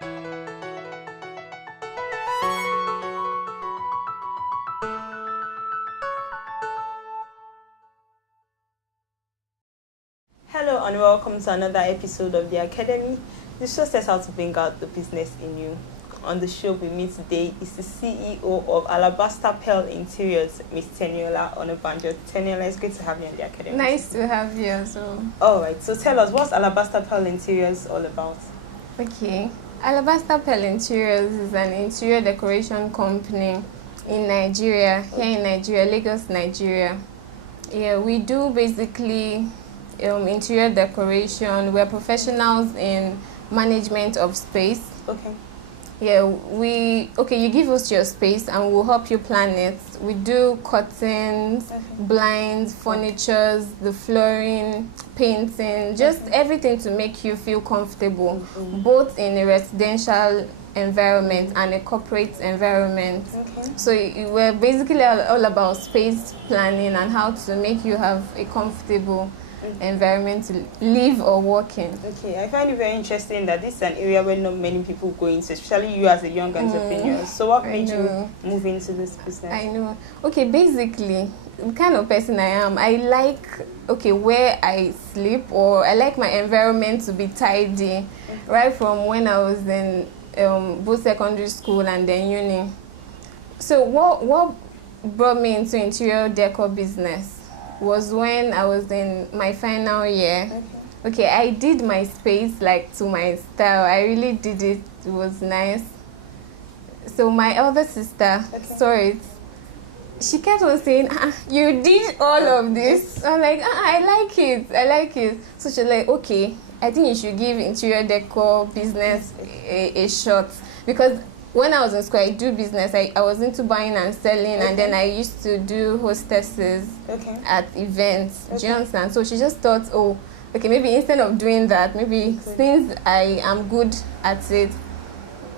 Hello and welcome to another episode of the Academy. The show sets out to bring out the business in you. On the show we meet today is the CEO of Alabaster Interiors, Miss Teniola Onabanjo. Teniola, it's great to have you on the Academy. Nice to have you as well. Alright, so tell us, what's Alabaster Interiors all about? Okay, Alabaster Interiors is an interior decoration company in Nigeria, here in Nigeria, Lagos, Nigeria. Yeah, we do basically interior decoration. We're professionals in management of space. Okay. Yeah, you give us your space and we'll help you plan it. We do curtains, blinds, furnitures, the flooring, painting, just everything to make you feel comfortable, both in a residential environment and a corporate environment. So we're basically all about space planning and how to make you have a comfortable environment to live or work in. Okay, I find it very interesting that this is an area where not many people go into, especially you as a young entrepreneur. So what made you move into this business? I know. Okay, basically, the kind of person I am, I like, where I sleep, or I like my environment to be tidy, right from when I was in both secondary school and then uni. So what brought me into interior decor business was when I was in my final year. Okay, I did my space like to my style. I really did it. It was nice. So my elder sister saw it. She kept on saying, you did all of this? I'm like, I like it. So she's like, okay, I think you should give interior decor business a shot. Because when I was in school, I do business. I was into buying and selling, and then I used to do hostesses at events. Do you understand? So she just thought, maybe instead of doing that, maybe since I am good at it,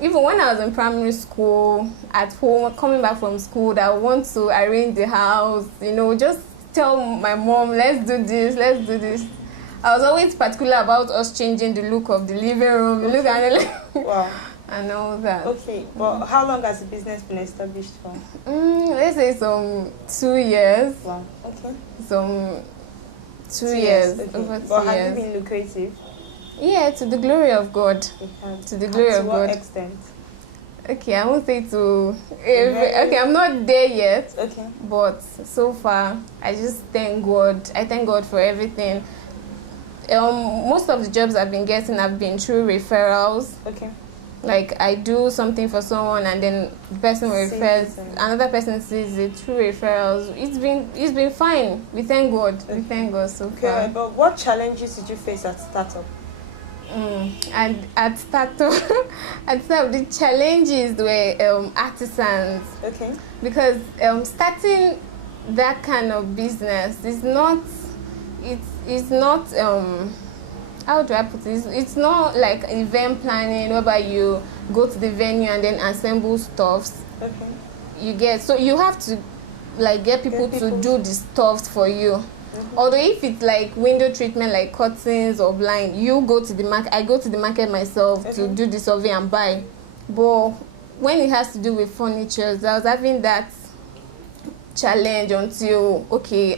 even when I was in primary school, at home, coming back from school, I want to arrange the house, just tell my mom, let's do this. I was always particular about us changing the look of the living room, look at it. Wow. And all that. Okay, but how long has the business been established for? Let's say some 2 years. Wow, okay. Some 2 years, Okay. over 2 But years. have you been lucrative? Yeah, to the glory of God. To the glory of God. To what extent? Okay, I won't say to... Okay, I'm not there yet. Okay. But so far, I just thank God. I thank God for everything. Most of the jobs I've been getting have been through referrals. Okay. Like I do something for someone and then the person refers, another person sees it through referrals. It's been fine. We thank God. We thank God so far. Okay, but what challenges did you face at startup? And at startup, the challenges were artisans. Okay. Because starting that kind of business is not. It's not. How do I put this? It's not like event planning whereby you go to the venue and then assemble stuffs. Okay. You get, so you have to like get people to do the stuffs for you. Although if it's like window treatment like curtains or blind, you go to the market. I go to the market myself to do the survey and buy. But when it has to do with furniture, I was having that challenge until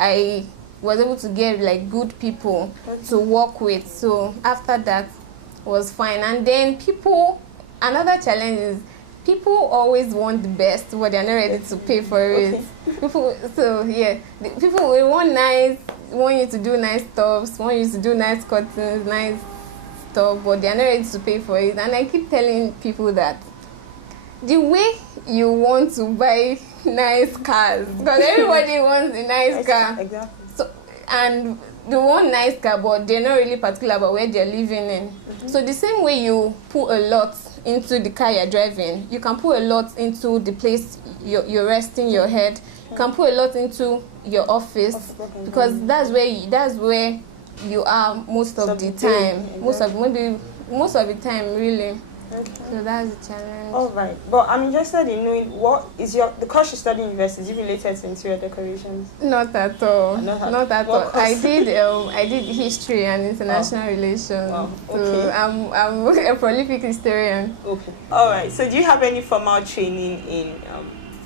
I was able to get like good people to work with. So after that was fine. And then another challenge is people always want the best, but they're not ready to pay for it. People will want you to do nice stuff, want you to do nice curtains, nice stuff, but they're not ready to pay for it. And I keep telling people that the way you want to buy nice cars, because everybody wants a nice car. Exactly. And they want nice car, but they're not really particular about where they're living in. So the same way you put a lot into the car you're driving, you can put a lot into the place you're resting your head. You can put a lot into your office, because that's where you are most of the time. Most of the time, really. Okay. So that's the challenge. All right, but I'm interested in knowing what is the course you study in university. Is it related to interior decorations? Not at all. Not at all. I did history and international relations. Wow. Okay. So I'm a prolific historian. Okay. All right. So do you have any formal training in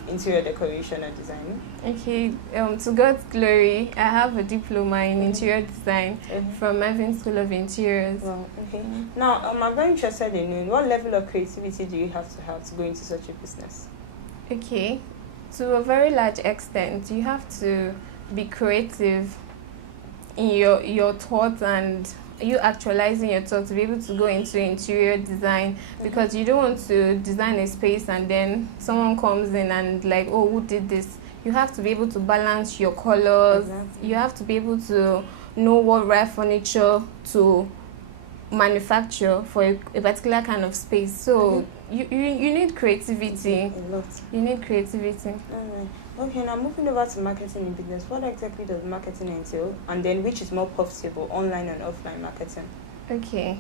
interior decoration or design? Okay. To God's glory, I have a diploma in interior design from Mervyn School of Interiors. Wow. Okay. Now, I'm very interested in knowing what level of creativity do you have to go into such a business? Okay. To a very large extent, you have to be creative in your thoughts and you actualizing your thoughts to be able to go into interior design, because you don't want to design a space and then someone comes in and like, oh, who did this? You have to be able to balance your colors. Exactly. You have to be able to know what right furniture to manufacture for a particular kind of space. So you need creativity. A lot. You need creativity. Alright. Okay, now moving over to marketing in business. What exactly does marketing entail? And then which is more profitable, online and offline marketing? Okay.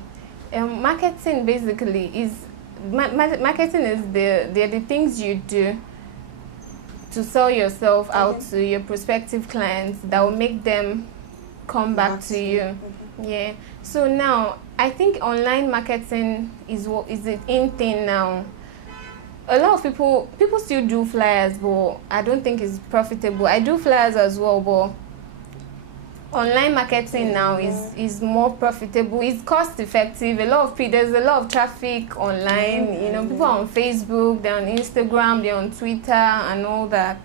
Marketing basically is marketing is the things you do to sell yourself out to your prospective clients that will make them come back to you. Yeah. So now I think online marketing is the in thing now. A lot of people still do flyers, but I don't think it's profitable. I do flyers as well, but online marketing now is more profitable. It's cost effective. There's a lot of traffic online. You know, people are on Facebook, they're on Instagram, they're on Twitter, and all that.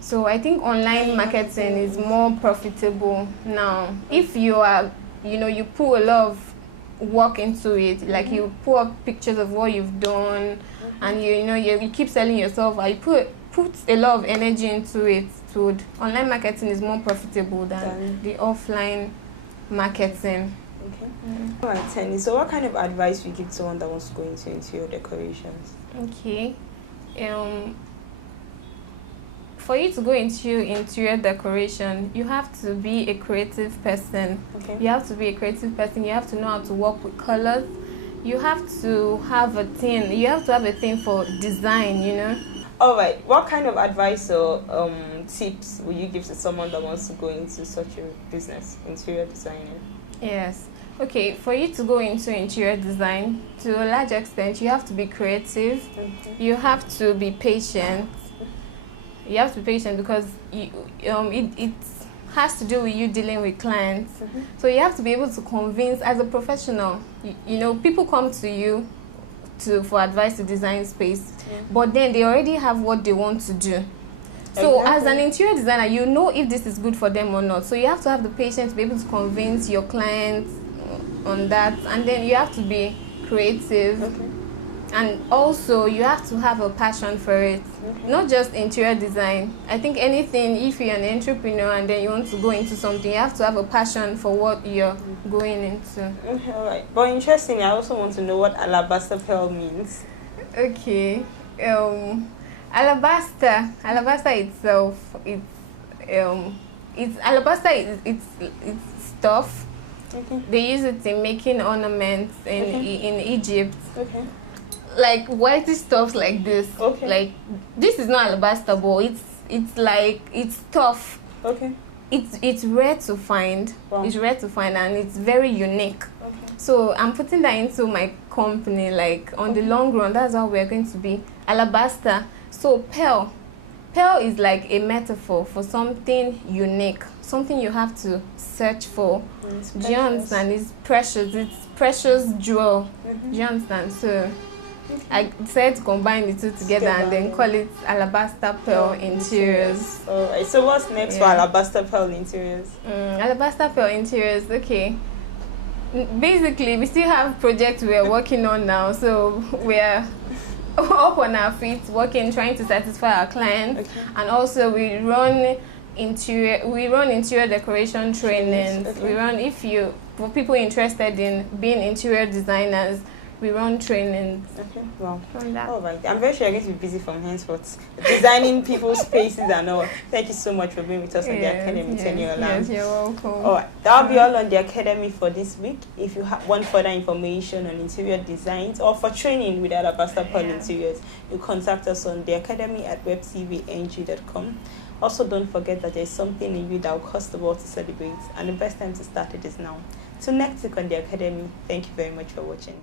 So I think online marketing is more profitable now. If you are, you put a lot of work into it, like you put up pictures of what you've done, and you keep selling yourself, or you put a lot of energy into it. Online marketing is more profitable than the offline marketing. Okay. All right, Tenny. So what kind of advice would you give someone that wants to go into interior decorations? Okay. For you to go into interior decoration, you have to be a creative person. Okay. You have to be a creative person. You have to know how to work with colors. You have to have a thing. You have to have a thing for design, All right. What kind of advice or tips will you give to someone that wants to go into such a business, interior designing? Yes. Okay, for you to go into interior design, to a large extent, you have to be creative. You have to be patient. You have to be patient because it has to do with you dealing with clients. So you have to be able to convince as a professional. People come to you for advice to design space, but then they already have what they want to do. So as an interior designer, you know if this is good for them or not. So you have to have the patience to be able to convince your clients on that, and then you have to be creative. And also you have to have a passion for it. Not just interior design. I think anything, if you're an entrepreneur and then you want to go into something, you have to have a passion for what you're going into. All right. But interestingly, I also want to know what alabaster pearl means. Okay. Alabaster itself, it's alabaster. It's stuff. They use it in making ornaments in Egypt. Like whitey stuff like this. Like this is not alabaster, but it's tough. It's rare to find. It's rare to find, and it's very unique. So I'm putting that into my company. Like on the long run, that's how we're going to be. Alabaster. So pearl is like a metaphor for something unique, something you have to search for. Do you understand? It's precious jewel. Do you understand? So I decided to combine the two together and then call it Alabaster Pearl Interiors. Alright, so what's next for Alabaster Pearl Interiors? Alabaster Pearl Interiors, okay. Basically, we still have projects we're working on now, so we're up on our feet, working, trying to satisfy our clients, and also we run interior decoration trainings. For people interested in being interior designers, we run trainings. Okay, wow. From that. All right. I'm very sure you're going to be busy from henceforth, designing people's spaces and all. Thank you so much for being with us on the Academy, Teniola. Yes, you're welcome. All right. That'll be all on the Academy for this week. If you want further information on interior designs or for training with Alabaster Pearl Interiors, you contact us on the Academy at webtvng.com. Also, don't forget that there's something in you that will cost the world to celebrate, and the best time to start it is now. Till next week on the Academy, thank you very much for watching.